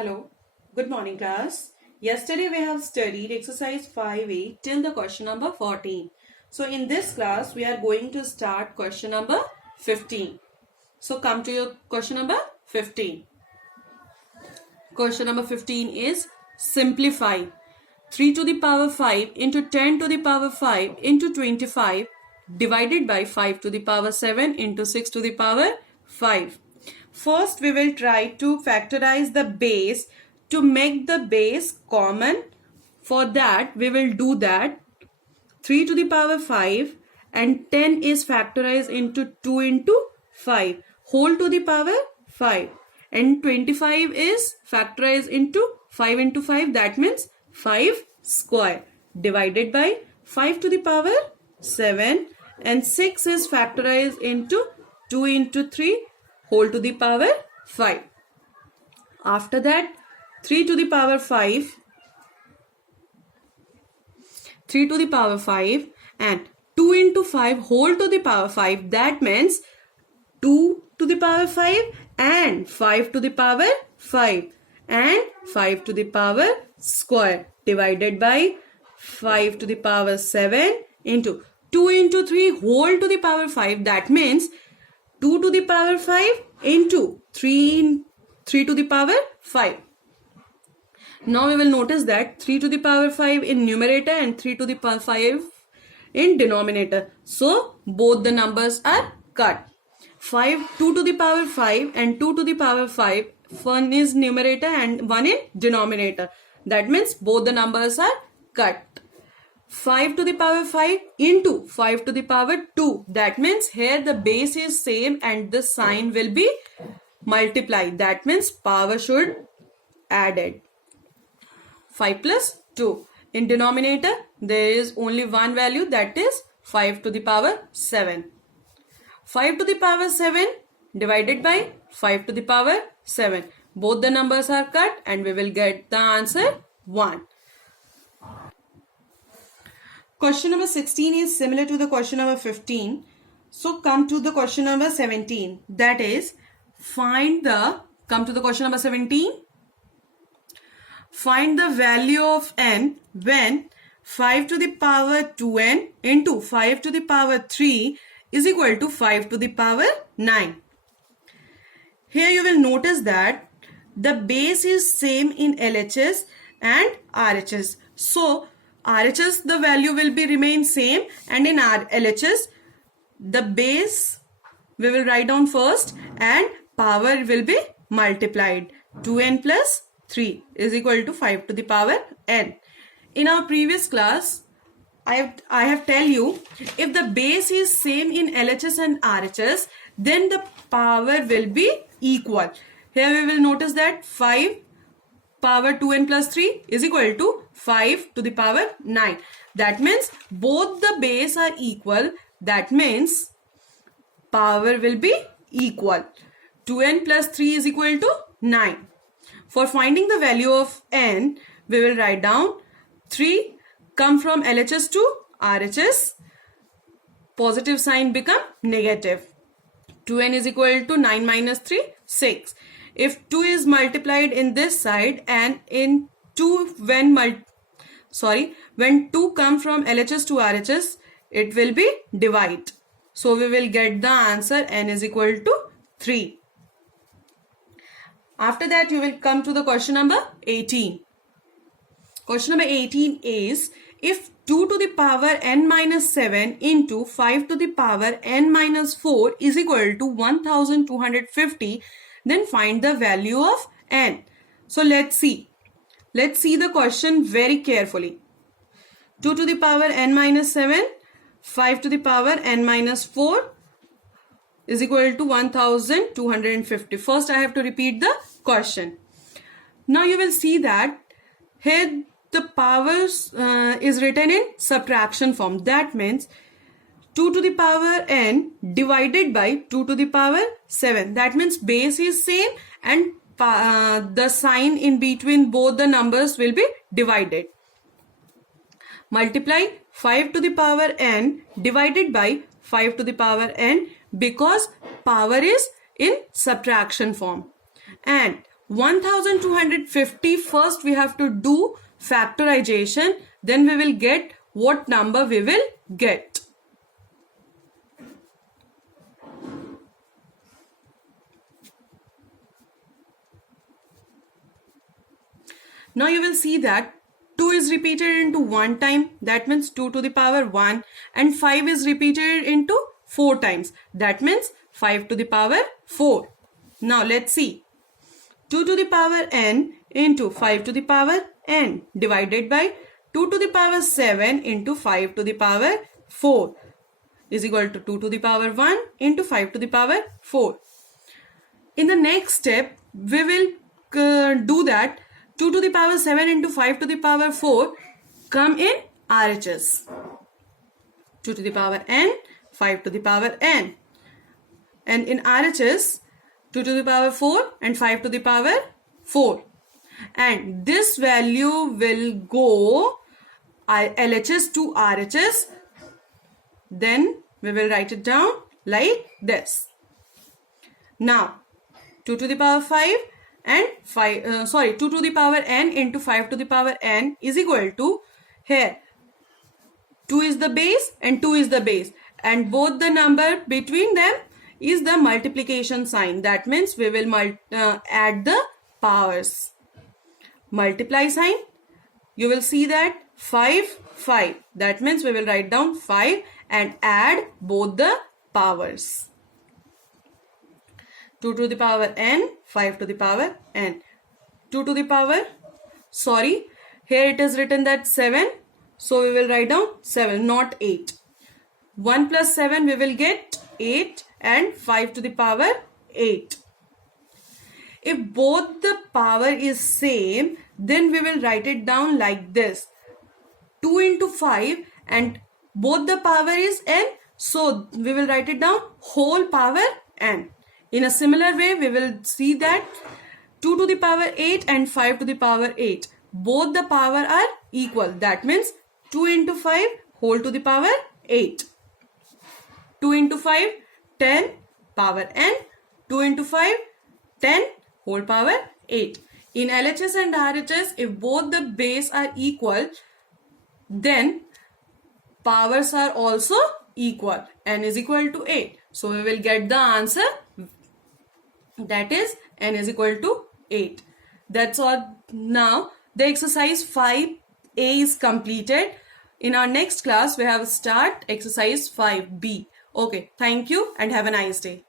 Hello, good morning class. Yesterday we have studied exercise 5A till the question number 14. So in this class we are going to start question number 15. So come to your question number 15. Question number 15 is simplify 3 to the power 5 into 10 to the power 5 into 25 divided by 5 to the power 7 into 6 to the power 5. First, we will try to factorize the base to make the base common. For that, we will do that 3 to the power 5 and 10 is factorized into 2 into 5 whole to the power 5 and 25 is factorized into 5 into 5, that means 5 square divided by 5 to the power 7 and 6 is factorized into 2 into 3 whole to the power 5. After that 3 to the power 5 and 2 into 5 whole to the power 5, that means 2 to the power 5 and 5 to the power 5 and 5 to the power square divided by 5 to the power 7 into 2 into 3 whole to the power 5, that means 2 to the power 5 into 3 to the power 5. Now we will notice that 3 to the power 5 in numerator and 3 to the power 5 in denominator. So both the numbers are cut. 2 to the power 5 and 2 to the power 5, one is numerator and one in denominator. That means both the numbers are cut. 5 to the power 5 into 5 to the power 2. That means here the base is same and the sign will be multiplied. That means power should added. 5 plus 2. In denominator there is only one value, that is 5 to the power 7. 5 to the power 7 divided by 5 to the power 7. Both the numbers are cut and we will get the answer 1. Question number 16 is similar to the question number 15. So come to the question number 17. That is come to the question number 17. Find the value of n when 5 to the power 2n into 5 to the power 3 is equal to 5 to the power 9. Here you will notice that the base is same in LHS and RHS. So RHS the value will be remain same and in LHS the base we will write down first and power will be multiplied. 2n plus 3 is equal to 5 to the power n. In our previous class I have tell you if the base is same in LHS and RHS then the power will be equal. Here we will notice that 5 power 2n plus 3 is equal to 5 to the power 9. That means both the base are equal. That means power will be equal. 2n plus 3 is equal to 9. For finding the value of n, we will write down 3 come from LHS to RHS. Positive sign become negative. 2n is equal to 9 minus 3, 6. If 2 is multiplied in this side and in 2 when 2 come from LHS to RHS, it will be divide. So we will get the answer n is equal to 3. After that you will come to the question number 18. Question number 18 is if 2 to the power n minus 7 into 5 to the power n minus 4 is equal to 1250, then find the value of n. So let's see the question very carefully. 2 to the power n minus 7, 5 to the power n minus 4 is equal to 1250. First I have to repeat the question. Now you will see that here the powers is written in subtraction form. That means 2 to the power n divided by 2 to the power 7. That means base is same and the sign in between both the numbers will be divided. Multiply 5 to the power n divided by 5 to the power n because power is in subtraction form. And 1250, first we have to do factorization, then we will get what number we will get. Now you will see that 2 is repeated into 1 time, that means 2 to the power 1, and 5 is repeated into 4 times, that means 5 to the power 4. Now let's see. 2 to the power n into 5 to the power n divided by 2 to the power 7 into 5 to the power 4 is equal to 2 to the power 1 into 5 to the power 4. In the next step, we will do that 2 to the power 7 into 5 to the power 4 come in RHS. 2 to the power n, 5 to the power n. And in RHS, 2 to the power 4 and 5 to the power 4. And this value will go LHS to RHS. Then we will write it down like this. Now, 2 to the power 5 and 2 to the power n into 5 to the power n is equal to, here 2 is the base and 2 is the base, and both the number between them is the multiplication sign. That means we will add the powers. Multiply sign, you will see that 5, 5. That means we will write down 5 and add both the powers. 2 to the power n, 5 to the power n. 2 to the power, here it is written that 7. So we will write down 7, not 8. 1 plus 7 we will get 8 and 5 to the power 8. If both the power is same, then we will write it down like this. 2 into 5 and both the power is n. So we will write it down whole power n. In a similar way, we will see that 2 to the power 8 and 5 to the power 8. Both the power are equal. That means 2 into 5 whole to the power 8. 2 into 5, 10 power n. 2 into 5, 10 whole power 8. In LHS and RHS, if both the base are equal, then powers are also equal. N is equal to 8. So we will get the answer, that is n is equal to 8. That's all. Now the exercise 5A is completed. In our next class, we have start exercise 5B. Okay, thank you and have a nice day.